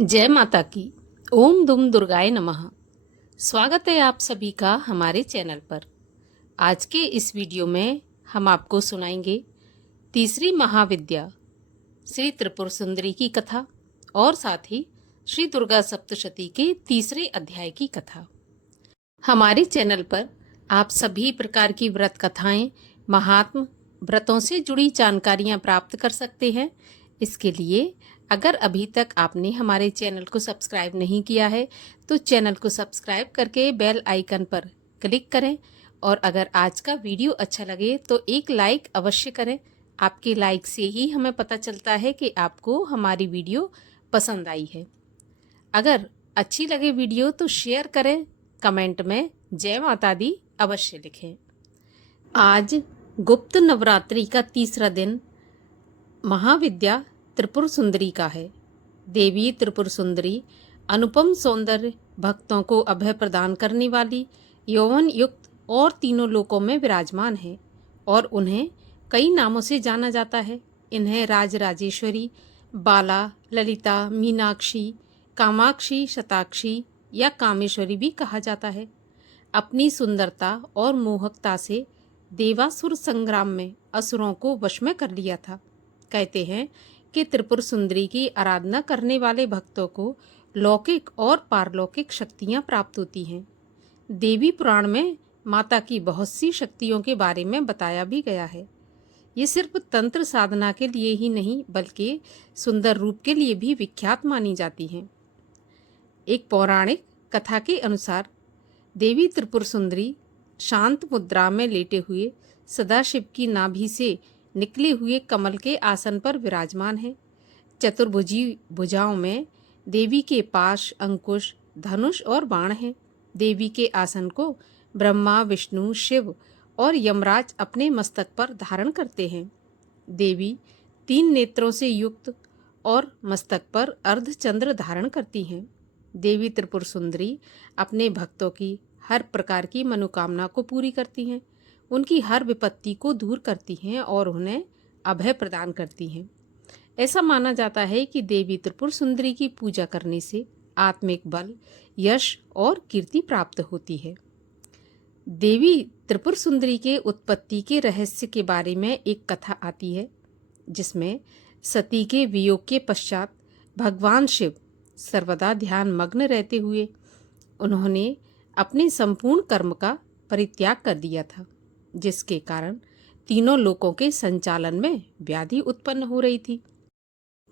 जय माता की। ओम दुम दुर्गाय नमः। स्वागत है आप सभी का हमारे चैनल पर। आज के इस वीडियो में हम आपको सुनाएंगे तीसरी महाविद्या श्री त्रिपुर सुंदरी की कथा और साथ ही श्री दुर्गा सप्तशती के तीसरे अध्याय की कथा। हमारे चैनल पर आप सभी प्रकार की व्रत कथाएं, महात्म, व्रतों से जुड़ी जानकारियां प्राप्त कर सकते हैं। इसके लिए अगर अभी तक आपने हमारे चैनल को सब्सक्राइब नहीं किया है तो चैनल को सब्सक्राइब करके बेल आइकन पर क्लिक करें और अगर आज का वीडियो अच्छा लगे तो एक लाइक अवश्य करें। आपके लाइक से ही हमें पता चलता है कि आपको हमारी वीडियो पसंद आई है। अगर अच्छी लगे वीडियो तो शेयर करें, कमेंट में जय माता दी अवश्य लिखें। आज गुप्त नवरात्रि का तीसरा दिन महाविद्या त्रिपुर सुंदरी का है। देवी त्रिपुर सुंदरी अनुपम सौंदर्य, भक्तों को अभय प्रदान करने वाली, यौवन युक्त और तीनों लोकों में विराजमान है और उन्हें कई नामों से जाना जाता है। इन्हें राजराजेश्वरी, बाला, ललिता, मीनाक्षी, कामाक्षी, शताक्षी या कामेश्वरी भी कहा जाता है। अपनी सुंदरता और मोहकता से देवासुर संग्राम में असुरों को वश में कर लिया था। कहते हैं कि त्रिपुर सुंदरी की आराधना करने वाले भक्तों को लौकिक और पारलौकिक शक्तियां प्राप्त होती हैं। देवी पुराण में माता की बहुत सी शक्तियों के बारे में बताया भी गया है। ये सिर्फ तंत्र साधना के लिए ही नहीं बल्कि सुंदर रूप के लिए भी विख्यात मानी जाती हैं। एक पौराणिक कथा के अनुसार देवी त्रिपुर सुंदरी शांत मुद्रा में लेटे हुए सदाशिव की नाभि से निकले हुए कमल के आसन पर विराजमान है। चतुर्भुजी भुजाओं में देवी के पाश, अंकुश, धनुष और बाण हैं। देवी के आसन को ब्रह्मा, विष्णु, शिव और यमराज अपने मस्तक पर धारण करते हैं। देवी 3 नेत्रों से युक्त और मस्तक पर अर्धचंद्र धारण करती हैं। देवी त्रिपुर सुंदरी अपने भक्तों की हर प्रकार की मनोकामना को पूरी करती हैं, उनकी हर विपत्ति को दूर करती हैं और उन्हें अभय प्रदान करती हैं। ऐसा माना जाता है कि देवी त्रिपुर सुंदरी की पूजा करने से आत्मिक बल, यश और कीर्ति प्राप्त होती है। देवी त्रिपुर सुंदरी के उत्पत्ति के रहस्य के बारे में एक कथा आती है, जिसमें सती के वियोग के पश्चात भगवान शिव सर्वदा ध्यान मग्न रहते हुए उन्होंने अपने संपूर्ण कर्म का परित्याग कर दिया था, जिसके कारण तीनों लोकों के संचालन में व्याधि उत्पन्न हो रही थी।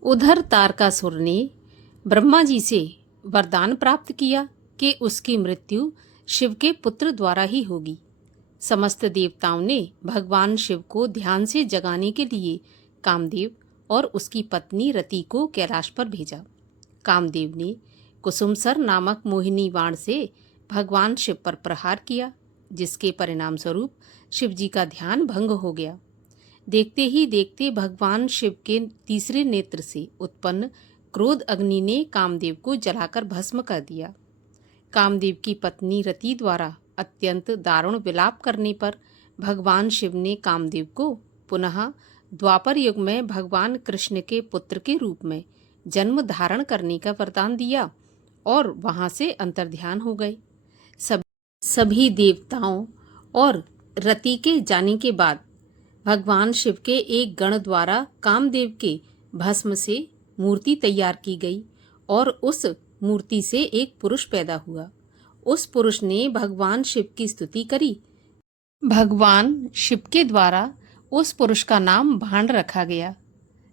उधर तारकासुर ने ब्रह्मा जी से वरदान प्राप्त किया कि उसकी मृत्यु शिव के पुत्र द्वारा ही होगी। समस्त देवताओं ने भगवान शिव को ध्यान से जगाने के लिए कामदेव और उसकी पत्नी रति को कैलाश पर भेजा। कामदेव ने कुसुमसर नामक मोहिनी बाण से भगवान शिव पर प्रहार किया, जिसके परिणाम स्वरूप शिव जी का ध्यान भंग हो गया। देखते ही देखते भगवान शिव के तीसरे नेत्र से उत्पन्न क्रोध अग्नि ने कामदेव को जलाकर भस्म कर दिया। कामदेव की पत्नी रति द्वारा अत्यंत दारुण विलाप करने पर भगवान शिव ने कामदेव को पुनः द्वापर युग में भगवान कृष्ण के पुत्र के रूप में जन्म धारण करने का वरदान दिया और वहां से अंतर्ध्यान हो गए। सभी देवताओं और रति के जाने के बाद भगवान शिव के एक गण द्वारा कामदेव के भस्म से मूर्ति तैयार की गई और उस मूर्ति से एक पुरुष पैदा हुआ। उस पुरुष ने भगवान शिव की स्तुति करी। भगवान शिव के द्वारा उस पुरुष का नाम भांड रखा गया।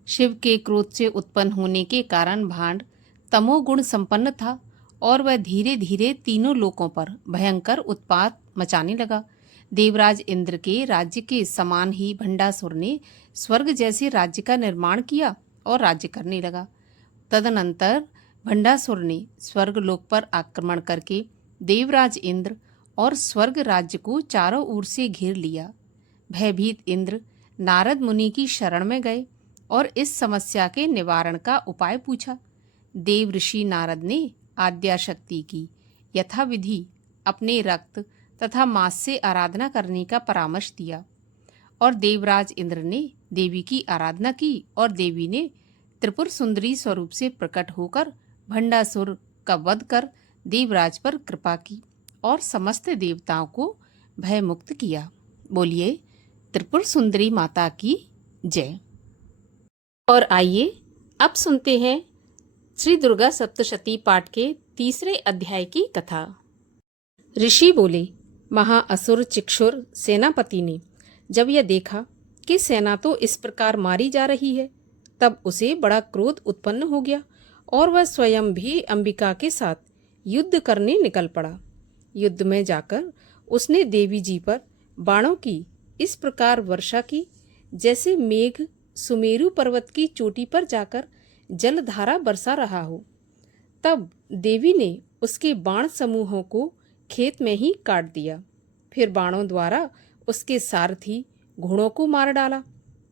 शिव के क्रोध से उत्पन्न होने के कारण भांड तमोगुण संपन्न था और वह धीरे धीरे तीनों लोकों पर भयंकर उत्पात मचाने लगा। देवराज इंद्र के राज्य के समान ही भंडासुर ने स्वर्ग जैसे राज्य का निर्माण किया और राज्य करने लगा। तदनंतर भंडासुर ने स्वर्ग लोक पर आक्रमण करके देवराज इंद्र और स्वर्ग राज्य को चारों ओर से घेर लिया। भयभीत इंद्र नारद मुनि की शरण में गए और इस समस्या के निवारण का उपाय पूछा। देव ऋषि नारद ने आद्याशक्ति की यथाविधि अपने रक्त तथा मांस से आराधना करने का परामर्श दिया और देवराज इंद्र ने देवी की आराधना की और देवी ने त्रिपुर सुंदरी स्वरूप से प्रकट होकर भंडासुर का वध कर देवराज पर कृपा की और समस्त देवताओं को भयमुक्त किया। बोलिए त्रिपुर सुंदरी माता की जय। और आइए अब सुनते हैं श्री दुर्गा सप्तशती पाठ के तीसरे अध्याय की कथा। ऋषि बोले, महाअसुर चिक्षुर सेनापति ने जब यह देखा कि सेना तो इस प्रकार मारी जा रही है, तब उसे बड़ा क्रोध उत्पन्न हो गया और वह स्वयं भी अंबिका के साथ युद्ध करने निकल पड़ा। युद्ध में जाकर उसने देवी जी पर बाणों की इस प्रकार वर्षा की जैसे मेघ सुमेरु पर्वत की चोटी पर जाकर जलधारा बरसा रहा हो। तब देवी ने उसके बाण समूहों को खेत में ही काट दिया। फिर बाणों द्वारा उसके सारथी घोड़ों को मार डाला।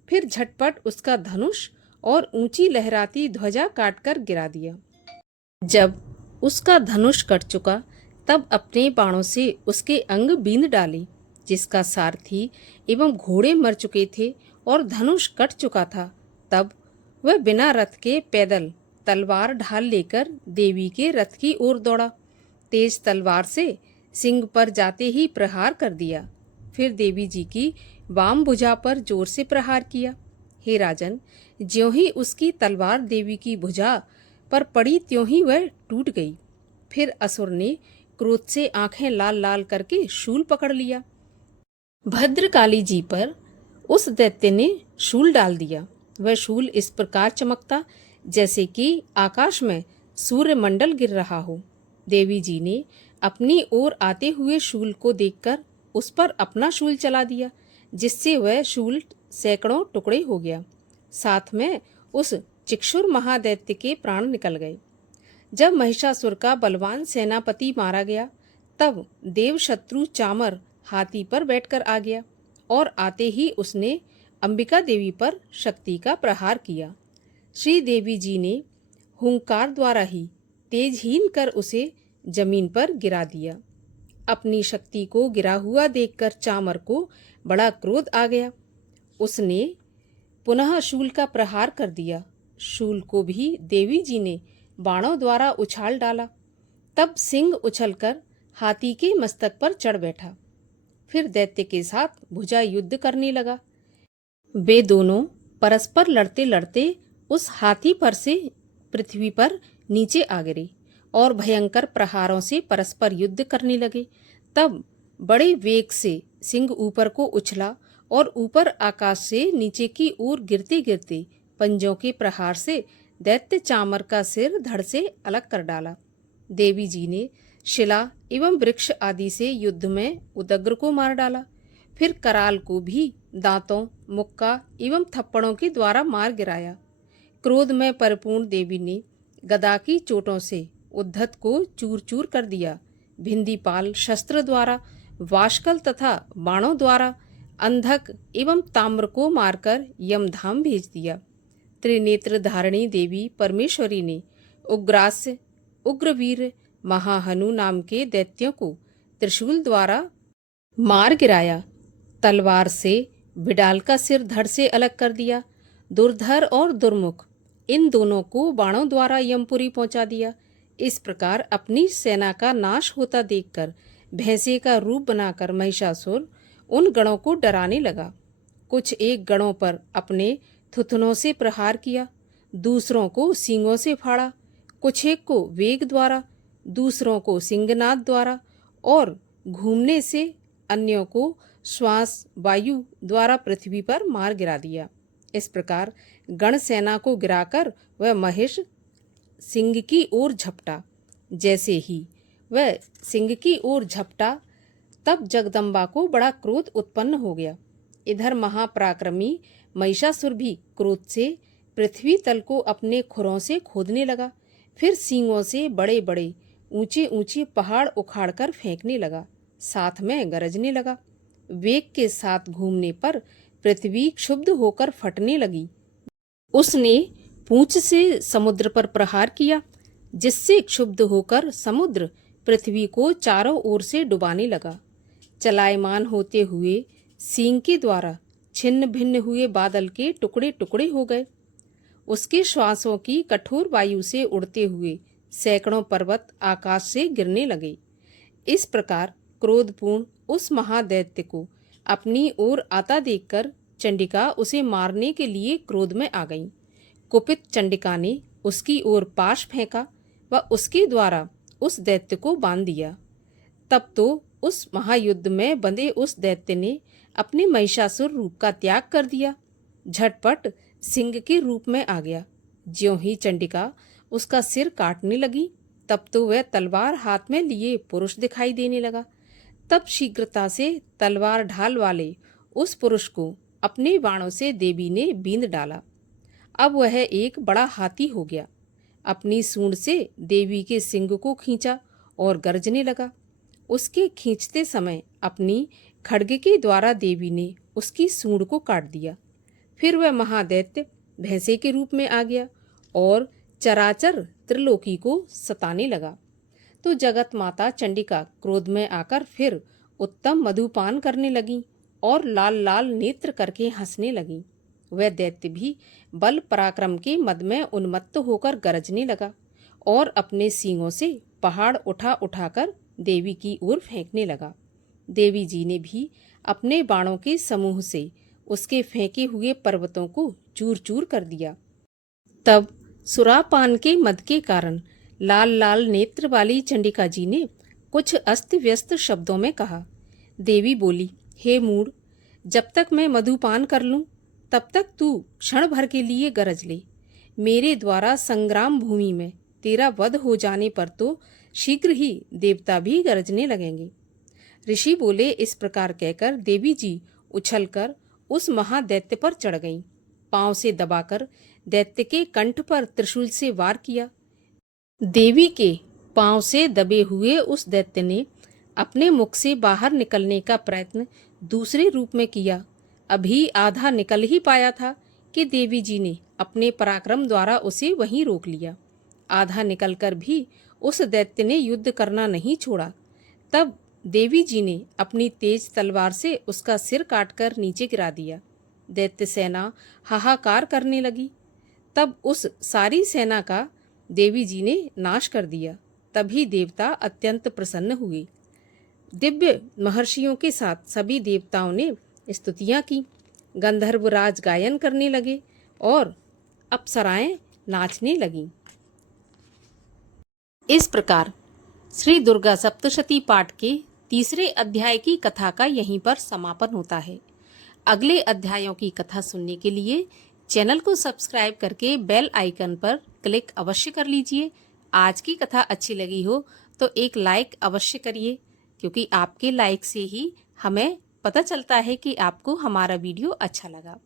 फिर झटपट उसका धनुष और ऊंची लहराती ध्वजा काटकर गिरा दिया। जब उसका धनुष कट चुका, तब अपने बाणों से उसके अंग बींध डाले। जिसका सारथी एवं घोड़े मर चुके थे और धनुष कट चुका था, तब वह बिना रथ के पैदल तलवार ढाल लेकर देवी के रथ की ओर दौड़ा। तेज तलवार से सिंह पर जाते ही प्रहार कर दिया। फिर देवी जी की वाम भुजा पर जोर से प्रहार किया। हे राजन, ज्यों ही उसकी तलवार देवी की भुजा पर पड़ी त्यों ही वह टूट गई। फिर असुर ने क्रोध से आंखें लाल लाल करके शूल पकड़ लिया। भद्रकाली जी पर उस दैत्य ने शूल डाल दिया। वह शूल इस प्रकार चमकता जैसे कि आकाश में सूर्यमंडल गिर रहा हो। देवी जी ने अपनी ओर आते हुए शूल को देखकर उस पर अपना शूल चला दिया, जिससे वह शूल सैकड़ों टुकड़े हो गया। साथ में उस चिक्षुर महादैत्य के प्राण निकल गए। जब महिषासुर का बलवान सेनापति मारा गया, तब देवशत्रु चामर हाथी पर बैठकर आ गया और आते ही उसने अंबिका देवी पर शक्ति का प्रहार किया। श्री देवी जी ने हुंकार द्वारा ही तेजहीन कर उसे जमीन पर गिरा दिया। अपनी शक्ति को गिरा हुआ देखकर चामर को बड़ा क्रोध आ गया। उसने पुनः शूल का प्रहार कर दिया। शूल को भी देवी जी ने बाणों द्वारा उछाल डाला। तब सिंह उछलकर हाथी के मस्तक पर चढ़ बैठा। फिर दैत्य के साथ भुजा युद्ध करने लगा। वे दोनों परस्पर लड़ते लड़ते उस हाथी पर से पृथ्वी पर नीचे आ गिरे और भयंकर प्रहारों से परस्पर युद्ध करने लगे। तब बड़े वेग से सिंह ऊपर को उछला और ऊपर आकाश से नीचे की ओर गिरते गिरते पंजों के प्रहार से दैत्य चामर का सिर धड़ से अलग कर डाला। देवी जी ने शिला एवं वृक्ष आदि से युद्ध में उदग्र को मार डाला। फिर कराल को भी दांतों, मुक्का एवं थप्पड़ों के द्वारा मार गिराया। क्रोध में परिपूर्ण देवी ने गदा की चोटों से उद्धत को चूर चूर कर दिया। भिंदीपाल शस्त्र द्वारा, वाशकल तथा बाणों द्वारा अंधक एवं ताम्र को मारकर यमधाम भेज दिया। त्रिनेत्र धारणी देवी परमेश्वरी ने उग्रास्य, उग्रवीर, महाहनु नाम के दैत्यों को त्रिशूल द्वारा मार गिराया। तलवार से विडाल का सिर धड़ से अलग कर दिया। दुर्धर और दुर्मुख इन दोनों को बाणों द्वारा यमपुरी पहुंचा दिया। इस प्रकार अपनी सेना का नाश होता देखकर भैंसे का रूप बनाकर महिषासुर उन गणों को डराने लगा। कुछ एक गणों पर अपने थुथनों से प्रहार किया, दूसरों को सींगों से फाड़ा, कुछ एक को वेग द्वारा, दूसरों को सिंगनाद द्वारा और घूमने से अन्यों को श्वास वायु द्वारा पृथ्वी पर मार गिरा दिया। इस प्रकार गण सेना को गिराकर वह महेश सिंह की ओर झपटा। जैसे ही वह सिंह की ओर झपटा, तब जगदम्बा को बड़ा क्रोध उत्पन्न हो गया। इधर महापराक्रमी महिषासुर भी क्रोध से पृथ्वी तल को अपने खुरों से खोदने लगा। फिर सींगों से बड़े बड़े ऊंचे ऊंचे पहाड़ उखाड़कर फेंकने लगा। साथ में गरजने लगा। वेग के साथ घूमने पर पृथ्वी क्षुब्ध होकर फटने लगी। उसने पूंछ से समुद्र पर प्रहार किया, जिससे क्षुब्ध होकर समुद्र पृथ्वी को चारों ओर से डुबाने लगा। चलायमान होते हुए सींग के द्वारा छिन्न भिन्न हुए बादल के टुकड़े टुकड़े हो गए। उसके श्वासों की कठोर वायु से उड़ते हुए सैकड़ों पर्वत आकाश से गिरने लगे। इस प्रकार क्रोधपूर्ण उस महादैत्य को अपनी ओर आता देखकर चंडिका उसे मारने के लिए क्रोध में आ गई। कुपित चंडिका ने उसकी ओर पाश फेंका व उसके द्वारा उस दैत्य को बांध दिया। तब तो उस महायुद्ध में बंधे उस दैत्य ने अपने महिषासुर रूप का त्याग कर दिया, झटपट सिंह के रूप में आ गया। ज्यों ही चंडिका उसका सिर काटने लगी, तब तो वह तलवार हाथ में लिए पुरुष दिखाई देने लगा। तब शीघ्रता से तलवार ढाल वाले उस पुरुष को अपने बाणों से देवी ने बींध डाला। अब वह एक बड़ा हाथी हो गया। अपनी सूंड से देवी के सिंग को खींचा और गरजने लगा। उसके खींचते समय अपनी खड्ग के द्वारा देवी ने उसकी सूंड को काट दिया। फिर वह महादैत्य भैंसे के रूप में आ गया और चराचर त्रिलोकी को सताने लगा। तो जगत माता चंडिका क्रोध में आकर फिर उत्तम मधुपान करने लगी और लाल लाल नेत्र करके हंसने लगी। वह दैत्य भी बल पराक्रम के मद में उन्मत्त होकर गरजने लगा और अपने सींगों से पहाड़ उठा उठाकर देवी की ओर फेंकने लगा। देवी जी ने भी अपने बाणों के समूह से उसके फेंके हुए पर्वतों को चूर चूर कर दिया। तब सुरापान के मद के कारण लाल लाल नेत्र वाली चंडिका जी ने कुछ अस्त व्यस्त शब्दों में कहा। देवी बोली, हे मूढ़, जब तक मैं मधुपान कर लूं तब तक तू क्षण भर के लिए गरज ले। मेरे द्वारा संग्राम भूमि में तेरा वध हो जाने पर तो शीघ्र ही देवता भी गरजने लगेंगे। ऋषि बोले। इस प्रकार कहकर देवी जी उछलकर उस महादैत्य पर चढ़ गईं। पांव से दबाकर दैत्य के कंठ पर त्रिशूल से वार किया। देवी के पांव से दबे हुए उस दैत्य ने अपने मुख से बाहर निकलने का प्रयत्न दूसरे रूप में किया। अभी आधा निकल ही पाया था कि देवी जी ने अपने पराक्रम द्वारा उसे वहीं रोक लिया। आधा निकलकर भी उस दैत्य ने युद्ध करना नहीं छोड़ा। तब देवी जी ने अपनी तेज तलवार से उसका सिर काटकर नीचे गिरा दिया। दैत्य सेना हाहाकार करने लगी। तब उस सारी सेना का देवी जी ने नाश कर दिया। तभी देवता अत्यंत प्रसन्न हुए। दिव्य महर्षियों के साथ सभी देवताओं ने स्तुतियां की। गंधर्वराज गायन करने लगे और अप्सराएं नाचने लगीं। इस प्रकार श्री दुर्गा सप्तशती पाठ के तीसरे अध्याय की कथा का यहीं पर समापन होता है। अगले अध्यायों की कथा सुनने के लिए चैनल को सब्सक्राइब करके बेल आइकन पर क्लिक अवश्य कर लीजिए। आज की कथा अच्छी लगी हो तो एक लाइक अवश्य करिए, क्योंकि आपके लाइक से ही हमें पता चलता है कि आपको हमारा वीडियो अच्छा लगा।